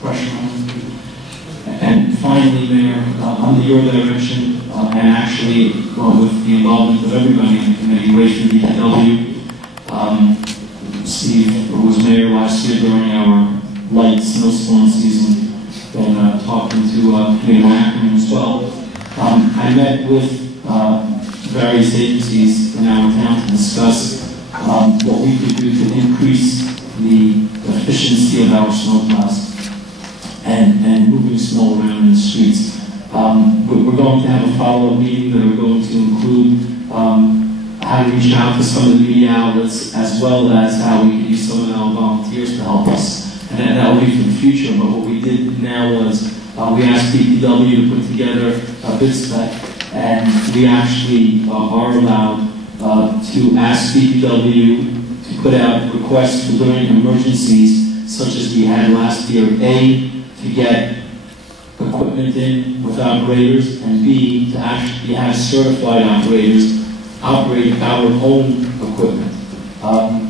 pressure on them. And finally, Mayor, under your direction, and actually with the involvement of everybody in the committee, Ray from DPW, Steve, who was mayor last year during our light snowstorm season, and talking to Committeeman Ackerman as well. I met with various agencies in our town to discuss what we could do to increase the efficiency of our snowplows and moving snow around in the streets. We're going to have a follow-up meeting that are going to include how to reach out to some of the media outlets, as well as how we can use some of our volunteers to help us. And that will be for the future, but what we did now was we asked DPW to put together a bid spec, and we actually are allowed to ask DPW to put out requests for during emergencies, such as we had last year, A, to get equipment in with operators, and B, to actually have certified operators operate our own equipment.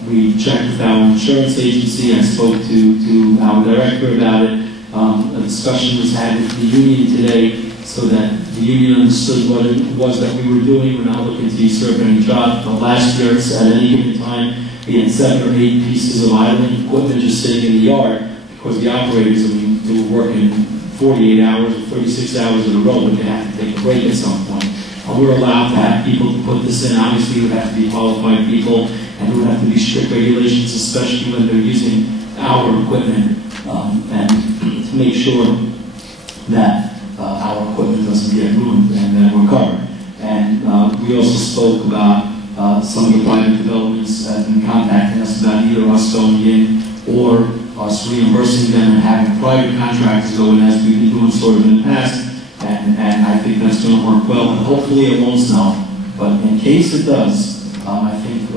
We checked with our insurance agency. I spoke to our director about it. A discussion was had with the union today so that the union understood what it was that we were doing. We're not looking to usurp any job. But last year, at any given time, we had 7 or 8 pieces of idling equipment just sitting in the yard because the operators, I mean, they were working 48 hours or 36 hours in a row, but they had to take a break at some point. We're allowed to have people to put this in. Obviously, it would have to be qualified people, and there would have to be strict regulations, especially when they're using our equipment, and to make sure that our equipment doesn't get ruined and that we're covered. And we also spoke about some of the private developments that have been contacting us about either us going in or us reimbursing them and having private contractors go in, as we've been doing sort of in the past. And I think that's going to work well, and hopefully it won't snow. But in case it does, I think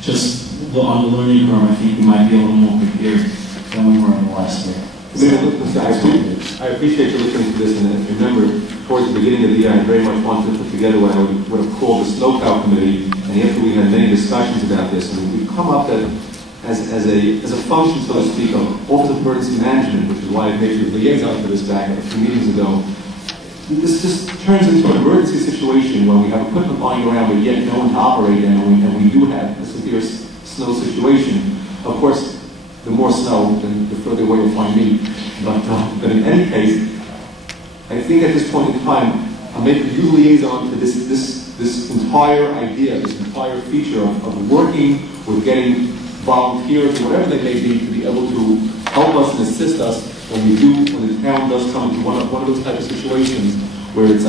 just on the learning curve, I think we might be a little more prepared than we were in the last year. I appreciate you listening to this, and remember, towards the beginning of the year, I very much wanted to put together what I would have called the snowplow committee, and after we had many discussions about this, and we've come up as a function, so to speak, of Office of Emergency Management, which is why I made you the liaison for this back a few meetings ago. This just turns into an emergency situation when we have equipment lying around, but yet no one to operate in, and we do have a severe snow situation. Of course, the more snow, then the further away you'll find me. But in any case, I think at this point in time, I'm making you liaison to this entire idea, this entire feature of working with getting volunteers, whatever they may be able to help us and assist us when the town does come into one of those type of situations where it's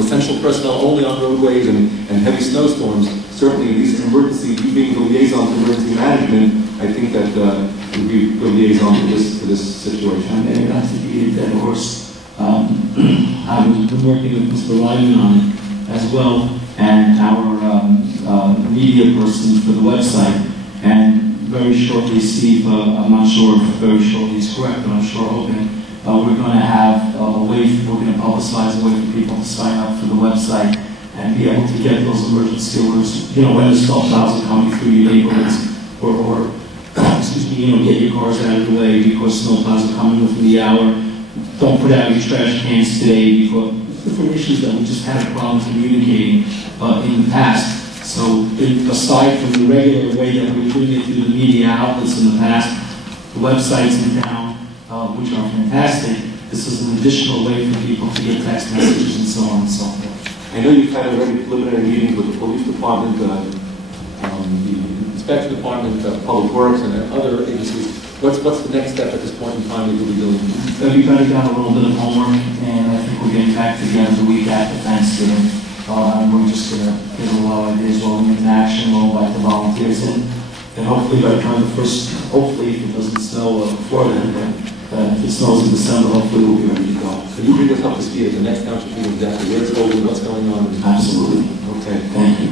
essential personnel only on roadways and heavy snowstorms. Certainly, these emergency, you being the liaison to emergency management, I think that would be a good liaison to this situation. And not to be a dead horse, I've been working with Mr. Lyman on it as well, and our media person for the website. And very shortly, Steve, I'm not sure if very shortly is correct, but I'm sure hoping, we're going to have a way, we're going to publicize a way for people to sign up for the website and be able to get those emergency orders, when the snowplows are coming through your neighborhoods, or excuse me, get your cars out of the way because snowplows are coming within the hour. Don't put out your trash cans today, because different issues that we just had a problem communicating in the past. So aside from the regular way that we're doing it through the media outlets in the past, the websites in town, which are fantastic, this is an additional way for people to get text messages and so on and so forth. I know you've had a very preliminary meeting with the police department, the inspection department, public works, and other agencies. What's the next step at this point in time that you'll be doing? Everybody got a little bit of homework, and I think we're getting back together the week after Thanksgiving. And we're just going to get a lot of ideas rolling into action, we'll invite the volunteers in. And hopefully by the time hopefully if it doesn't snow before then, if it snows in December, hopefully we'll be ready to go. Can you bring us up to speed at the next township meeting exactly where it's going, what's going on? Absolutely. Okay. Thank you.